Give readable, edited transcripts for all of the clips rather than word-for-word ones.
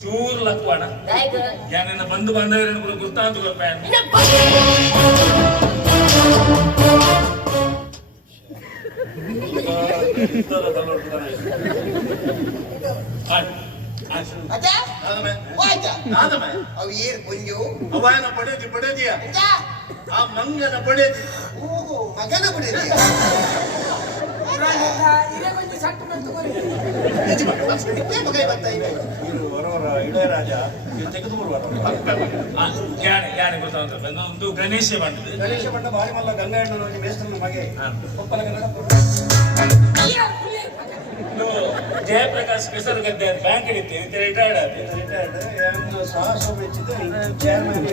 ಚೂರ್ ಲಕ್ವಾಣ ಯಾನ ಬಂಧು ಬಾಂಧವರನ್ನು ಗುರ್ತಾಂತ ಗೊತ್ತಾಯ ಅವು ಏರ್ ಕೊಂಜು ಅವನ ಪಡೆದಿಯ ಆ ಮಂಗನ ಪಡೆದಿ ಮಗನ ಪಡೆದಿಯ ಇಳೆಯರಾಜ ತೆಗೆದು ಒಂದು ಗಣೇಶ ಬಂಡದು ಗಣೇಶ ಬಂಡ ಬಾರಿ ಮಲ್ಲ ಗಂಗಾ ಹೆಣ್ಣು ಮೇಸ್ತ್ರ ಮಗೆ ಒಪ್ಪಲ ಕನ್ನಡ ಜಯಪ್ರಕಾಶ್ ಹೆಸರು ಗದ್ದೆ ಬ್ಯಾಂಕ್ ಹಿಡಿತೀನಿ ರಿಟೈರ್ಡ್ ಆಗಿ ಸಾಹಸ ಮೆಚ್ಚಿದ ಚೇರ್ಮನ್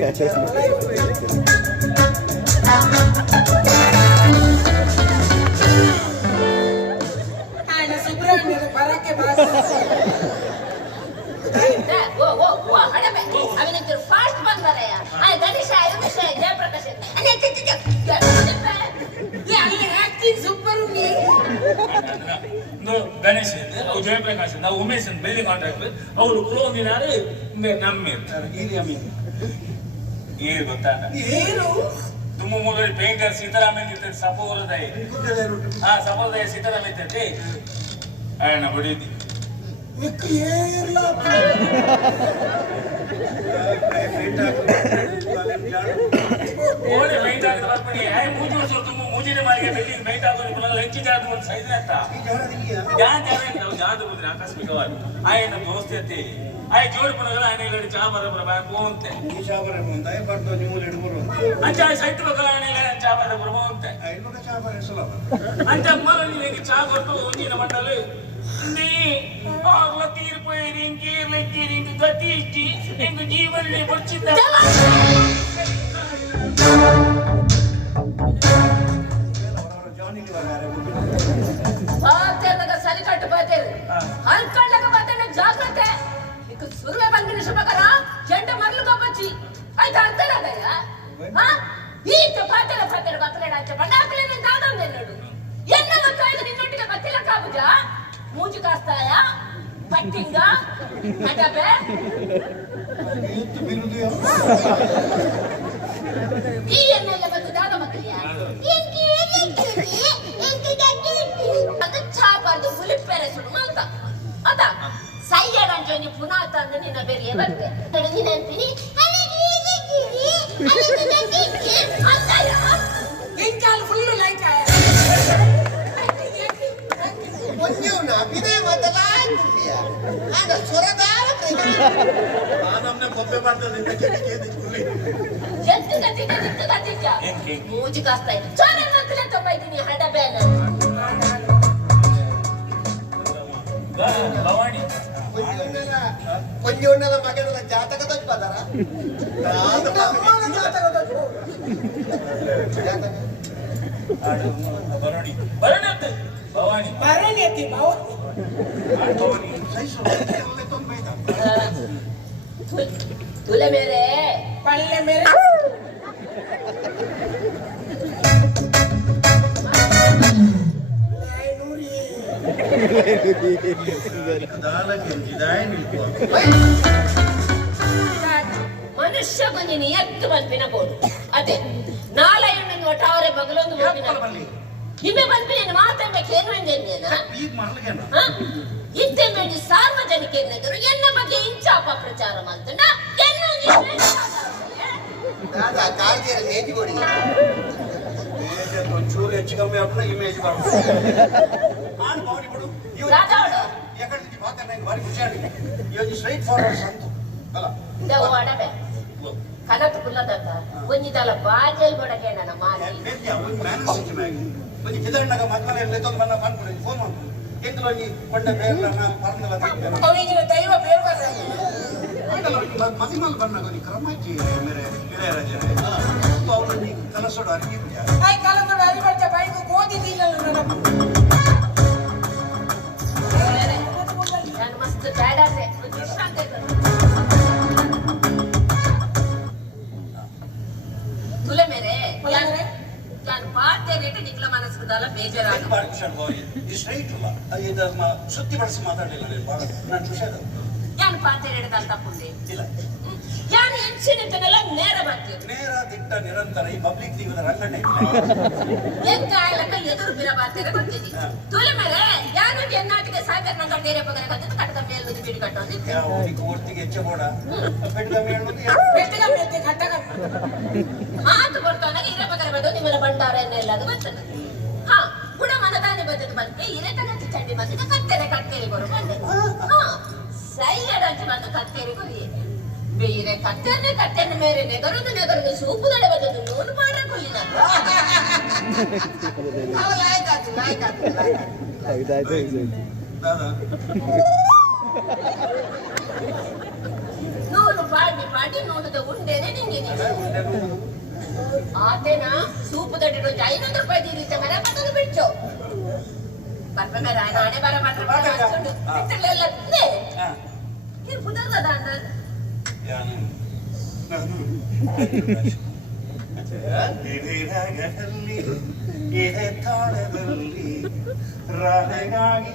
ಬರಕ್ಕೆ ಫಾಸ್ಟ್ ಬಂದಾರಯ್ಯ ಗಣೇಶ ಜಯಪ್ರಕಾಶ್ ಸೂಪರ್ ಗಣೇಶ್ ಅವು ಜಯಪ್ರಕಾಶ್ ನಾವು ಉಮೇಶ್ ಬಿಲ್ಡಿಂಗ್ ಕಾಂಟ್ರಾಕ್ಟ್ ಅವರು ಕುಲೋದಿನಾರು ನಮ್ಮಿ ಏರು ಗೊತ್ತಾ ತುಂಬ ಮೂಲ ಪೇಂಟರ್ ಸೀತಾರಾಮನ್ ಇರ್ತದೆ ಸಪೋಲದಾಯ ಸಪೋಲದಾಯ ಸೀತಾರಾಮ ಇರ್ತೈತಿ ఆయన పడేది ಮೂಜಿನ ಮಾರಿಗೆ ಬಿಲ್ಡಿಂಗ್ ಮೈಟ್ ಆಗೋದು ಹೆಚ್ಚು ಜಾತ ಒಂದು ಸೈಜ್ ಅಂತ ಜಾತ ಬಂದ್ರೆ ಆಕಸ್ಮಿಕವಾಗಿ ఆయన ದೋಸ್ತಿ ಆಯ ಜೋಡಿ ಪುನಗ ఆయన ಇಲ್ಲಿ ಚಾ ಬರಬರ ಹೋಂತೆ ಚಾ ಬರಬರ ಬರ್ದು ನೀವು ಹಿಡಿದ್ರು ಅಂಚ ಸೈಟ್ ಬಕಲ ఆయన ಚಾ ಬರಬರ ಹೋಂತೆ ಚಾ ಬರಸಲ ಅಂಚ ಮರ ನೀಗೆ ಚಾ ಕೊಟ್ಟು ಒಂದಿನ ಮಂಡಲ ನೀ ಆಗ ತೀರ್ಪೋಯಿರಿ ಇಂಕೀರ್ಲಿಕ್ಕಿರಿ ಇಂಕ ಗತಿ ಇಚ್ಚಿ ಇಂಕ ಜೀವನದಲ್ಲಿ ಬರ್ಚಿದ್ದ ಸಲಿಕಟ್ಟು ಬಾತೇರಿ ಅನ್ಕೊಂಡಾಗ ಬಾತೇನೆ ಜಾಗ್ರತೆ ಈಗ ಸುರುವೆ ಬಂದಿನ ಶುಭಕರ ಜಂಡ ಮರ್ಲುಗ ಬಚ್ಚಿ ಆಯ್ತು ಅರ್ಥನಾಗಯ್ಯ ಈಗ ಬಾತೇರ ಬಾತೇರ ಬಕ್ಕಲೇಡ ಆಚೆ ಬಂಡಾಕಲೇ ನಿನ್ ದಾದಂದೆ ನೋಡು ಎನ್ನ ಗೊತ್ತಾಯ್ತು ನಿನ್ನೊಟ್ಟಿಗೆ ಬತ್ತಿಲ್ಲ ಕಾಬುಜ ಮೂಜಿ ಕಾಸ್ತಾಯ ಪಟ್ಟಿಂಗ ಕಡಬೆ ಈ ಎನ್ನೆಲ್ಲ ಬಂದು ದಾದ ಮಕ್ಕಳಿಯ ಅದು ಚಾಪಾರ್ದು ಹುಲಿಪೇರೆ ಸುಡು ಮಾಲ್ತ ಅದ ಸೈಯಡಂಜಿ ಪುನಃ ತಂದು ನಿನ್ನ ಬೇರೆ ಬರ್ತೆ ನೀನು ಅಂತೀನಿ ಇಂಕಾಲ್ ಫುಲ್ ಲೈಕ್ ಆಯ ಒಂಜೂನ ಅಭಿನಯ ಬದಲಾಯಿಸಿಯ ಆದ ಸ್ವರದಾರ ನಮ್ಮನೆ ಕೊಂಬೆ ಮಾಡ್ತಾರೆ ಎತ್ತು ಕತ್ತಿದ್ದ ಮೂಜಿ ಕಾಸ್ತಾ ಇತ್ತು ಚೋರ ಮಕ್ಕಳ ತೊಂಬೈತೀನಿ ಹಡಬೇನ ಭವಾನಿ ಕೊಂಜೋಣ್ಣನ ಮಗನ ಜಾತಕದ ಪದರ ಭರಣಿ ಭರಣಿ ಭವಾನಿ ಭರಣಿ ಅತಿ ಭವಾನಿ ತುಲೆ ಮೇರೆ ಪಳ್ಳೆ ಮೇರೆ ಮನುಷ್ಯ ಕೊಂಜಿನ ಎತ್ತು ಬಂದ್ಬಿನ ಬೋಡು ಅದೇ ನಾಳೆ ಒಟ್ಟಾವರೆ ಬಗಲೊಂದು ನಿಮ್ಮೆ ಬಂದ್ಬಿನ ಮಾತಾಡ್ಬೇಕೇನು ಇತ್ತೆ ಮೇಡಿ ಸಾರ್ವಜನಿಕ ಎನ್ನ ಬಗ್ಗೆ ಇಂಚಾಪ ಪ್ರಚಾರ ಮಾಡ್ತಾನ ಚೂರು ಹೆಚ್ಚು ಕಮ್ಮಿ ಆಗ್ತದೆ ಇಮೇಜ್ ಭಾರಿ ಖುಷಿ ಆಗಿದೆ ಇವತ್ತು ಸ್ಟ್ರೈಟ್ ಫಾರ್ವರ್ಡ್ ಸಂತು ಅಲ್ಲ ಕನತು ಕುಲ್ಲದತ್ತ ಒಂಜಿದಲ್ಲ ಬಾಜಲ್ ಬಡಕೆ ನನ್ನ ಮಾತಿ ಒಂದು ಮ್ಯಾನೇಜ್ ಒಂದು ಕಿದಣ್ಣಗ ಮಕ್ಕಳ ಎತ್ತೊಂದು ನನ್ನ ಬಂದ್ಬಿಡಿ ಫೋನ್ ಮಾಡ್ಬಿಡಿ ಎಂತಲೋ ಈ ಕೊಂಡ ಬೇರೆ ನಾನು ಪರ್ನಲ್ಲ ಅವಿನ ದೈವ ಬೇರ್ವಾರ ಮದಿಮಲ್ ಬಂದಾಗ ನೀ ಕ್ರಮಚ್ಚಿ ಮೇರೆ ಇಳೆಯರಾಜ ಅವನು ಕನಸೋಡು ಅರಿವಿ ಆಯ್ ಕಲಸೋಡು ಅರಿಬಡ್ತ ಬೈಕು ಓದಿದ್ದೀನಲ್ಲ ನಾನು ಮಸ್ತ್ ಬ್ಯಾಡಾಸೆ ವಿಶ್ರಾಂತಿ ತುಲೆ ಮೇರೆ ನಾನು ಪಾಡ್ತೇನೆ ನಿಕ್ಲ ಮನಸ್ಕದಲ್ಲ ಬೇಜಾರಾಗ ಸ್ಟ್ರೈಟ್ ಅಲ್ಲ ಸುತ್ತಿ ಬಳಸಿ ಮಾತಾಡಲಿಲ್ಲ ನಾನು ಖುಷಿ ಆದ ಯಾನ್ ಪಾತ್ರೆ ಹಿಡಿದ ತಪ್ಪುಂಡೆ ಇಲ್ಲ ಯಾನ್ ಹೆಂಚಿನಿದ್ದನೆಲ್ಲ ನೇರ ಬರ್ತೀವಿ ನೇರ ದಿಟ್ಟ ನಿರಂತರ ಈ ಪಬ್ಲಿಕ್ ಜೀವದ ರಂಗಣ್ಣೆ ಎಂಕ ಆಯ್ಲಕ್ಕ ಎದುರು ಬಿರ ಪಾತ್ರೆ ಬರ್ತೀನಿ ತುಲೆ ಮೇಲೆ ಯಾನು ಎನ್ನಾಟಿಗೆ ಸಾಕರ್ ನಂಗ ಬೇರೆ ಪಗರ ಕತ್ತಿದ್ದು ಕಟ್ಟದ ಮೇಲ್ಬುದು ಬಿಡಿ ಕಟ್ಟೋದಿತ್ತು ಅವನಿಗೆ ಒಟ್ಟಿಗೆ ಹೆಚ್ಚು ಬೋಡ ಬೆಟ್ಟದ ಮೇಳುವುದು ಬೆಟ್ಟಿಗೆ ಕಟ್ಟಗ ಮಾತು ಕೊಡ್ತಾನೆ ಇರ ಪಗರ ಬದ್ದು ನಿಮ್ಮಲ್ಲ ಭಂಡಾರ ಎನ್ನೆಲ್ಲ ಅದು ಬರ್ತದೆ ಹಾ ಗುಡ ಮನದಾನೆ ಬದ್ದದು ಬಂತೆ ಇರೆ ತಗಚ್ಚಿ ಚಂಡಿ ಬಂದಿದ್ದ ಕತ್ತೇರಿ ಕೊರು ಬಂದೆ ಹಾ ಸೈಯಡ್ ಅಂತ ಬಂದು ಕತ್ತೇರಿ ಕೊರಿ ಬೇರೆ ಕತ್ತೇನೆ ಮೇರೆ ನೆಗರುದು ಸೂಪುದಡೆ ಬದ್ದದು ನೋಡು ಮಾಡ್ರೆ ಕೊಲ್ಲಿ ನಾನು ನೂರು ಪಾಟಿ ನೋಡುದ ಉಂಡೇನೆ ನಿಂಗೆ ಆತೇನಾ ಸೂಪುದಡೆ ರೋಜು 500 ರೂಪಾಯಿ ದೀರಿತ ಮರ ಮತ್ತದು ಬಿಡ್ಚೋ ಬರ್ಪ ಮೇರ ನಾನೇ ಬರ ಮಾತ್ರ ಹಾಸ್ಕೊಂಡು ಬಿಟ್ಟಲೆಲ್ಲ ತಿಂದೆ ಇದು ಪುದರ್ದ ಅಂದ್ರೆ ಇದೇ ತಾಳದಲ್ಲಿ ರಾಧೆಗಾಗಿ